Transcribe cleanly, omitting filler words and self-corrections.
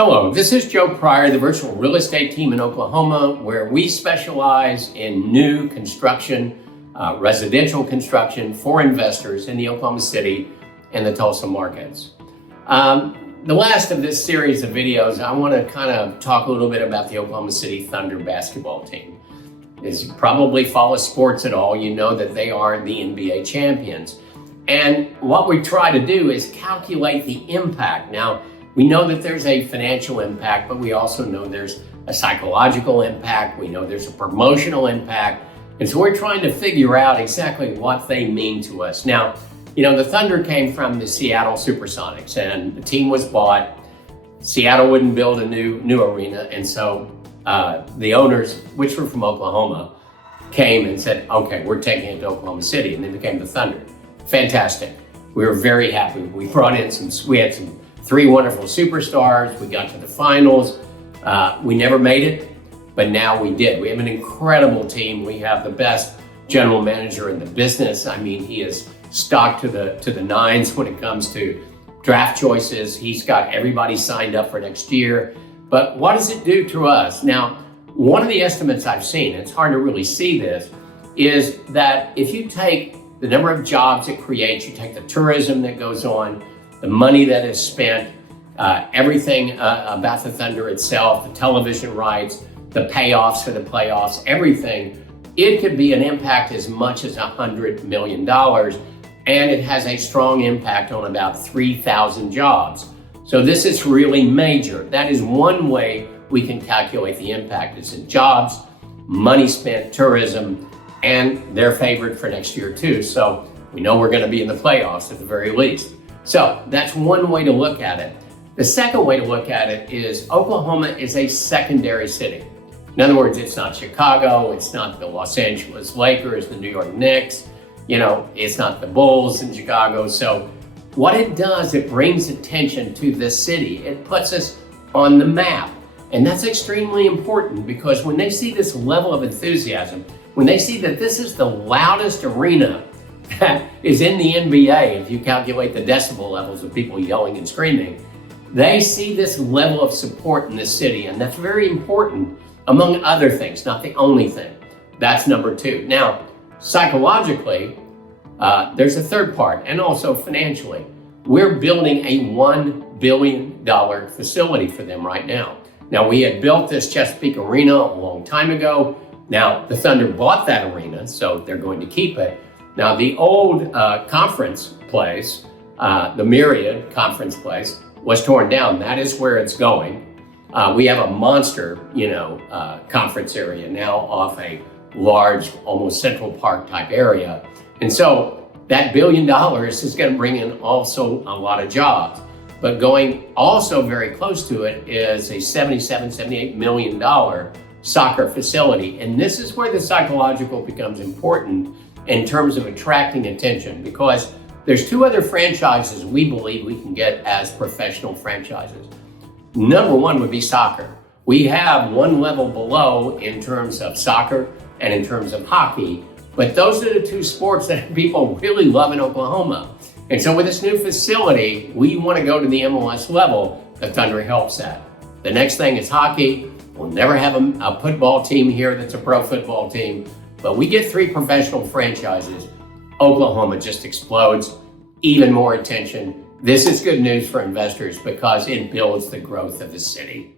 Hello, this is Joe Pryor, the virtual real estate team in Oklahoma, where we specialize in new construction, residential construction for investors in the Oklahoma City and the Tulsa markets. The last of this series of videos, I want to kind of talk a little bit about the Oklahoma City Thunder basketball team. As you probably follow sports at all, you know that they are the NBA champions. And what we try to do is calculate the impact. Now, we know that there's a financial impact, but we also know there's a psychological impact. We know there's a promotional impact. And so we're trying to figure out exactly what they mean to us. Now, you know, the Thunder came from the Seattle Supersonics, and the team was bought. Seattle wouldn't build a new arena. And so the owners, which were from Oklahoma, came and said, okay, we're taking it to Oklahoma City. And they became the Thunder. Fantastic. We were very happy. We brought in we had three wonderful superstars. We got to the finals. We never made it, but now we did. We have an incredible team. We have the best general manager in the business. I mean, he is stocked to the nines when it comes to draft choices. He's got everybody signed up for next year. But what does it do to us? Now, one of the estimates I've seen, it's hard to really see this, is that if you take the number of jobs it creates, you take the tourism that goes on, the money that is spent, everything about the Thunder itself, the television rights, the payoffs for the playoffs, everything, it could be an impact as much as $100 million. And it has a strong impact on about 3,000 jobs. So this is really major. That is one way we can calculate the impact. It's in jobs, money spent, tourism, and they're favored for next year too. So we know we're going to be in the playoffs at the very least. So that's one way to look at it. The second way to look at it is Oklahoma is a secondary city. In other words, it's not Chicago, it's not the Los Angeles Lakers, the New York Knicks, you know, it's not the Bulls in Chicago. So what it does, it brings attention to this city. It puts us on the map. And that's extremely important because when they see this level of enthusiasm, when they see that this is the loudest arena that is in the NBA, if you calculate the decibel levels of people yelling and screaming, they see this level of support in this city. And that's very important, among other things, not the only thing. That's number two. Now, psychologically, there's a third part, and also financially. We're building a $1 billion facility for them right now. Now, we had built this Chesapeake Arena a long time ago. Now, the Thunder bought that arena, so they're going to keep it. Now, the old conference place, the Myriad conference place, was torn down. That is where it's going. We have a monster, conference area now off a large, almost Central Park type area. And so that $1 billion is going to bring in also a lot of jobs. But going also very close to it is a $78 million soccer facility. And this is where the psychological becomes important in terms of attracting attention, because there's two other franchises we believe we can get as professional franchises. Number one would be soccer. We have one level below in terms of soccer and in terms of hockey, but those are the two sports that people really love in Oklahoma. And so with this new facility, we want to go to the MLS level. The Thunder helps that. The next thing is hockey. We'll never have a football team here that's a pro football team, but we get three professional franchises. Oklahoma just explodes, even more attention. This is good news for investors because it builds the growth of the city.